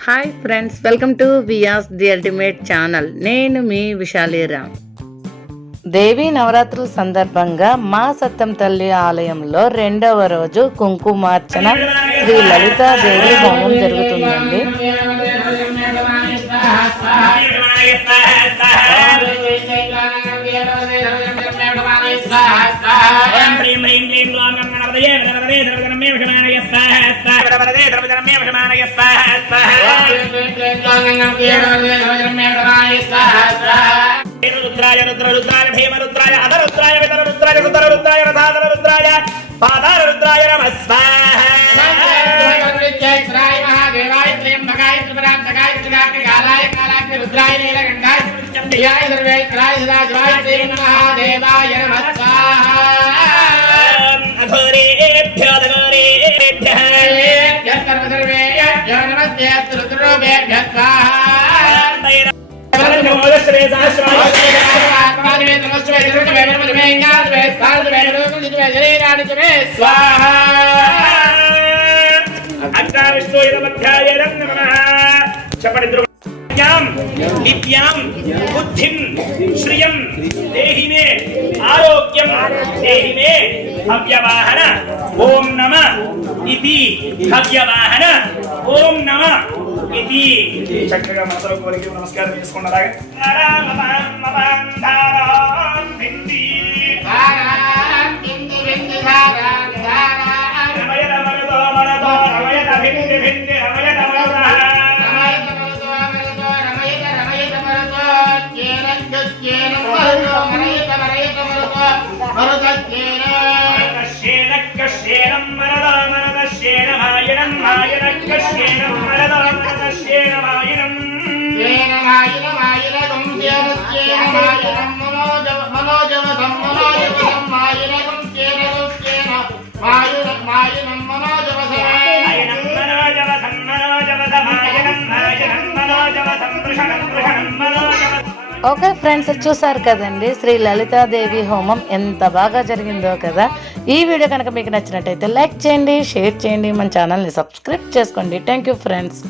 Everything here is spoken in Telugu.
Hi friends, welcome to Vyas the ultimate channel. నేను మీ విశాలీరామ్. దేవీ నవరాత్రుల సందర్భంగా మా సత్యం తల్లి ఆలయంలో 2వ రోజు కుంకుమార్చన శ్రీ లలితాదేవి హోమం జరుగుతుందండి. रुद्राय रुद्र रुद्राय भीम रुद्राय अध रुद्राय वितर रुद्राय सुतर रुद्राय रथाधर रुद्राय पादार रुद्राय नमः स्वाहा महादेवाय त्र्यंबकाय त्रिपुरांतकाय त्रिकाग्निकालाय कालाग्नि रुद्राय नीलकंठाय चंडियाय सर्वेश्वराय सदाशिवाय श्री महादेवाय नमः स्वाहा अघोरेभ्यो दघोरेभ्यः सर्वसर्वेभ्यो नमस्ते रुद्रोभ्यः स्वाहा नित्यां बुद्धिं श्रियं देहि मे आरोग्यं देहि मे भव्यवाहन ओम नमः इति भव्यवाहन ओम नमः इति చక్కగా మనసులోకి వరికి నమస్కారం చేసుకున్నలాగా ఓకే ఫ్రెండ్స్, చూసారు కదండి శ్రీ లలితాదేవి హోమం ఎంత బాగా జరిగిందో కదా. ఈ వీడియో కనుక మీకు నచ్చినట్టయితే లైక్ చేయండి, షేర్ చేయండి, మన ఛానల్ని సబ్స్క్రైబ్ చేసుకోండి. Thank you friends.